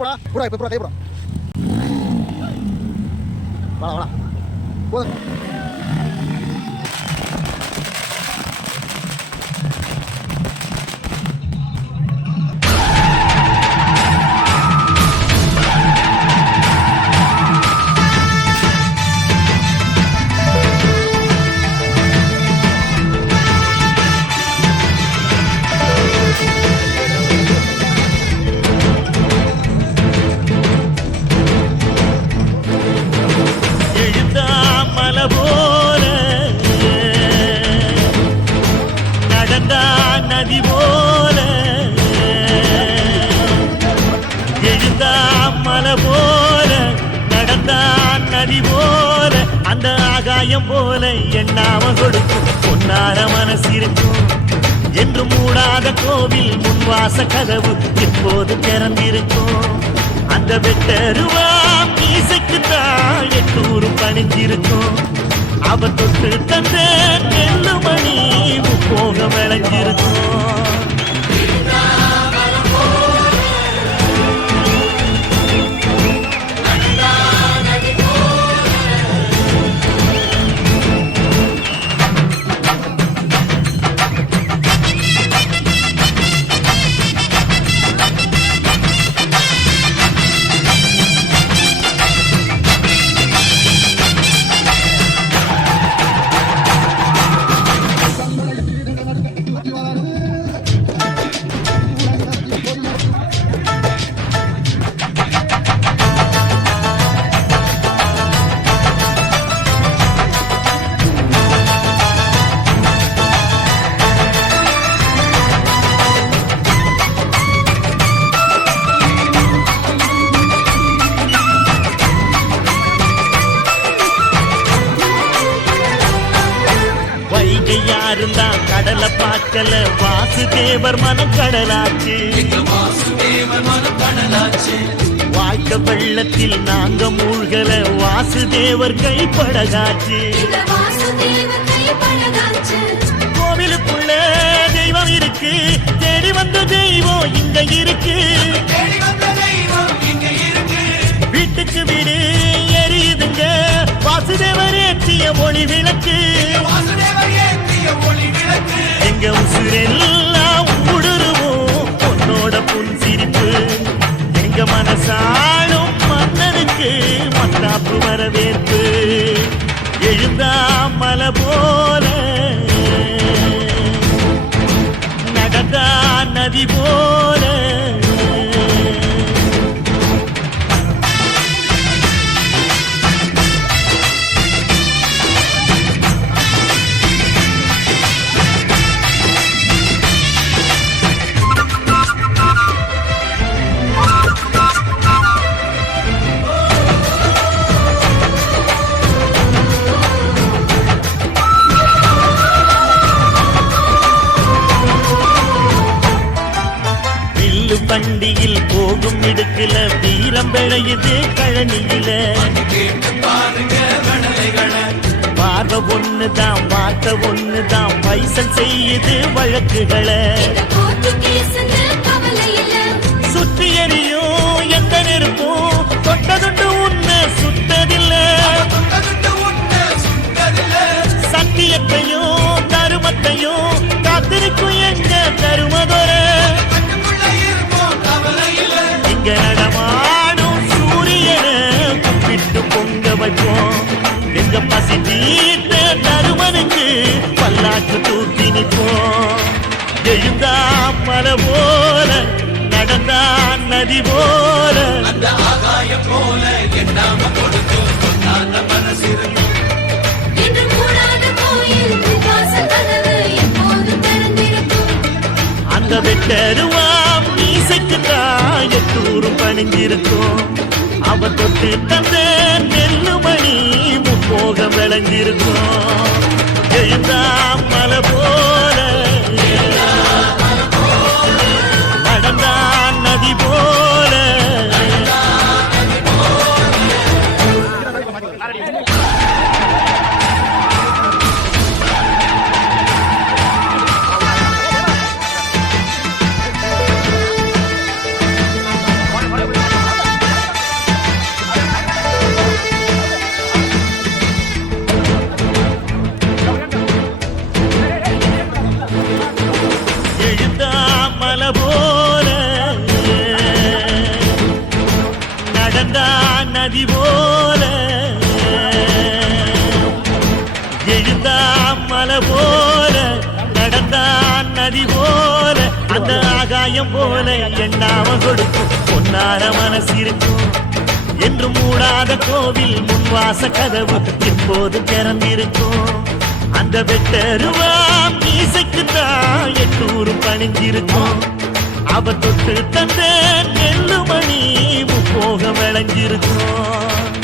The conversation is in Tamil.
போடா பூரா இப்போ பூரா கை போடா வாடா வாடா போதும் போல எண்ணாம கொடுக்கும் பொன்னார மனசு இருக்கும் என்று மூடாத கோவில் முன்வாச கதவு எப்போது திறந்திருக்கும் அந்த வெட்டருவா மீசைக்குத்தான் 800 பணிஞ்சிருக்கும் அவ தொட்டு தந்த நெல்லுமணி போக விளைஞ்சிருக்கும் யாருந்தான் கடலை பார்க்கல வாசுதேவர் மனக்கடலாச்சு வாழ்க்கை வெள்ளத்தில் நாங்க மூழ்கல வாசுதேவர் கைப்படகாச்சு கோவிலுக்குள்ள தெய்வம் இருக்கு தேடி வந்த தெய்வம் இங்க இருக்கு வீட்டுக்கு வீடு எரியுதுங்க வாசுதேவர் ஏற்றிய ஒளி விளக்கு எங்க உசுரெல்லாம் ஊடுருவோம் உன்னோட புன் சிரிப்பு எங்க மனசாலும் மன்னனுக்கு மத்தாப்பு வரவேற்பு எழுந்தா மலை போல நடந்தா நதி போல வண்டியில் போகும் இடுக்குல வீரம் விளையுது கழனியில பார்வை ஒண்ணுதான் வார்த்தை ஒண்ணுதான் பைசல் செய்யுது வழக்குகளை சுற்றி எறியும் எந்த நெருப்பும் தொட்டதுண்டு உன்னை சுட்டதில்லை சத்தியத்தையும் தருமத்தையும் காத்திருக்கும் எங்க தருமதொர இங்க நடமாடும் சூரியனை கும்பிட்டு பொங்க வைப்போம் எங்க பசி தீர்த்த தருமனுக்கு பல்லாக்கு தூக்கி நிற்போம் எழுந்தா மலை போல நடந்தா நதி போல அந்த ஆகாயம் போல எண்ணாம கொடுக்கும் சொன்னாத மனசு இருக்கும் அந்த வெட்டருவா மீசைக்குத்தான் 800 பணிஞ்சிருக்கும் அவ தொட்டு தந்த நெல்லுமணி முப்போக விளைஞ்சிருக்கும் எழுந்தா மலை போல நடந்தா நதி போல பிறந்தான் மலை போல நடந்தான் நதி போல அந்த ஆகாயம் போல எண்ணாம கொடுக்கும் பொன்னார மனசு இருக்கும் என்று மூடாத கோவில் முன்வாச கதவு இப்போது திறந்திருக்கும் அந்த வெட்டருவாம் மீசைக்குத்தான் எட்டூரும் பணிஞ்சிருக்கும் அவ தொட்டு தந்த நெல்லுமணி முப்போக விளைஞ்சிருக்கும்